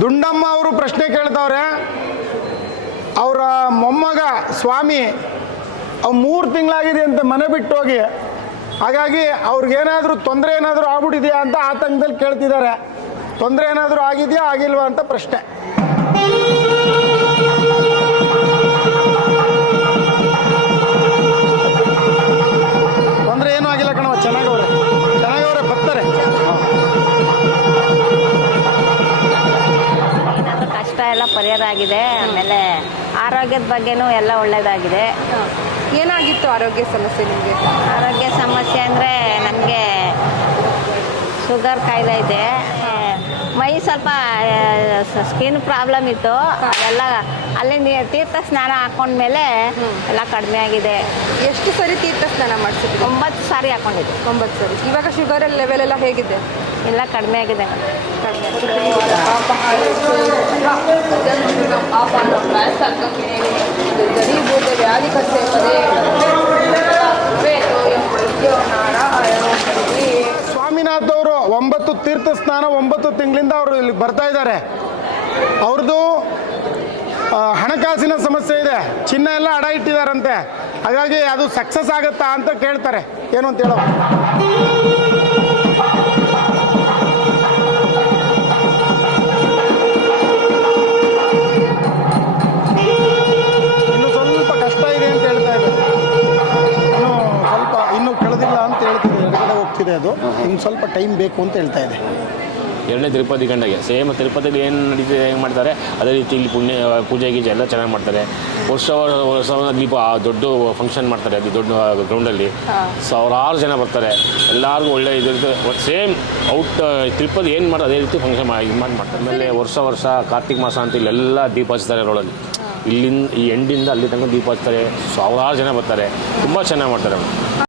ದುಂಡಮ್ಮ ಅವರು ಪ್ರಶ್ನೆ ಕೇಳ್ತವ್ರೆ. ಅವರ ಮೊಮ್ಮಗ ಸ್ವಾಮಿ, ಅವ್ ಮೂರು ತಿಂಗಳಾಗಿದೆ ಅಂತ ಮನೆ ಬಿಟ್ಟು ಹೋಗಿ ಹಾಗಾಗಿ ಅವ್ರಿಗೇನಾದರೂ ತೊಂದರೆ ಏನಾದರೂ ಆಗ್ಬಿಟ್ಟಿದೆಯಾ ಅಂತ ಆತಂಕದಲ್ಲಿ ಕೇಳ್ತಿದ್ದಾರೆ ತೊಂದರೆ ಏನಾದರೂ ಆಗಿದೆಯಾ, ಆಗಿಲ್ವಾ ಅಂತ ಪ್ರಶ್ನೆ. ಪರಿಹಾರ ಆಗಿದೆ ಆಮೇಲೆ ಆರೋಗ್ಯದ ಬಗ್ಗೆನೂ ಎಲ್ಲ ಒಳ್ಳೇದಾಗಿದೆ. ಏನಾಗಿತ್ತು ಆರೋಗ್ಯ ಸಮಸ್ಯೆ ನಿಮಗೆ? ಆರೋಗ್ಯ ಸಮಸ್ಯೆ ಅಂದರೆ ನನಗೆ ಶುಗರ್ ಕಾಯಿಲೆ ಇದೆ. ಮೈ ಸ್ವಲ್ಪ ಸ್ಕಿನ್ ಪ್ರಾಬ್ಲಮ್ ಇತ್ತು. ಅದೆಲ್ಲ ಅಲ್ಲಿ ತೀರ್ಥ ಸ್ನಾನ ಹಾಕೊಂಡ್ಮೇಲೆ ಎಲ್ಲ ಕಡಿಮೆ ಆಗಿದೆ. ಎಷ್ಟು ಸರಿ ತೀರ್ಥ ಸ್ನಾನ ಮಾಡಿಸಿದ್ರು? ಒಂಬತ್ತು ಸಾರಿ ಹಾಕೊಂಡಿದ್ದೆ. ಒಂಬತ್ತು ಸಾರಿ. ಇವಾಗ ಶುಗರ್ ಲೆವೆಲ್ ಎಲ್ಲ ಹೇಗಿದೆ? ಎಲ್ಲ ಕಡಿಮೆ ಆಗಿದೆ. ಸ್ವಾಮಿನಾಥ್ ಅವರು ಒಂಬತ್ತು ತೀರ್ಥ ಸ್ನಾನ ಒಂಬತ್ತು ತಿಂಗಳಿಂದ ಅವರು ಇಲ್ಲಿ ಬರ್ತಾ ಇದ್ದಾರೆ. ಅವ್ರದ್ದು ಹಣಕಾಸಿನ ಸಮಸ್ಯೆ ಇದೆ. ಚಿನ್ನ ಎಲ್ಲ ಅಡ ಇಟ್ಟಿದಾರಂತೆ ಹಾಗಾಗಿ ಅದು ಸಕ್ಸಸ್ ಆಗುತ್ತಾ ಅಂತ ಕೇಳ್ತಾರೆ. ಏನು ಅಂತ ಹೇಳೋ? ಇನ್ನು ಸ್ವಲ್ಪ ಟೈಮ್ ಬೇಕು ಅಂತ ಹೇಳ್ತಾ ಇದೆ. ಎರಡನೇ ತಿರುಪತಿ ಗಂಡಗೆ. ಸೇಮ್ ತಿರುಪತಿಲಿ ಏನು ನಡೀತಿದೆ ಹೆಂಗೆ ಮಾಡ್ತಾರೆ? ಅದೇ ರೀತಿ ಇಲ್ಲಿ ಪುಣ್ಯ ಪೂಜೆ ಗೀಜೆ ಎಲ್ಲ ಚೆನ್ನಾಗಿ ಮಾಡ್ತಾರೆ. ವರ್ಷ ವರ್ಷ ದೀಪ ಆ ದೊಡ್ಡ ಫಂಕ್ಷನ್ ಮಾಡ್ತಾರೆ ಅದು ದೊಡ್ಡ ಗ್ರೌಂಡಲ್ಲಿ ಸಾವಿರಾರು ಜನ ಬರ್ತಾರೆ. ಎಲ್ಲರಿಗೂ ಒಳ್ಳೆ ಇದಿರುತ್ತೆ ಸೇಮ್ ಔಟ್ ತಿರುಪತಿ ಏನು ಮಾಡೋದು ಅದೇ ರೀತಿ ಫಂಕ್ಷನ್ ಮಾಡಿ ಮಾಡಿ ಮಾಡ್ತಾರೆ. ಆಮೇಲೆ ವರ್ಷ ವರ್ಷ ಕಾರ್ತಿಕ ಮಾಸ ಅಂತ ಇಲ್ಲೆಲ್ಲ ದೀಪ ಹಚ್ತಾರೆ ರೋಡಲ್ಲಿ ಇಲ್ಲಿಂದ ಈ ಎಂಡಿಂದ ಅಲ್ಲಿ ತನಕ ದೀಪ ಹಚ್ತಾರೆ ಸಾವಿರಾರು ಜನ ಬರ್ತಾರೆ. ತುಂಬ ಚೆನ್ನಾಗಿ ಮಾಡ್ತಾರೆ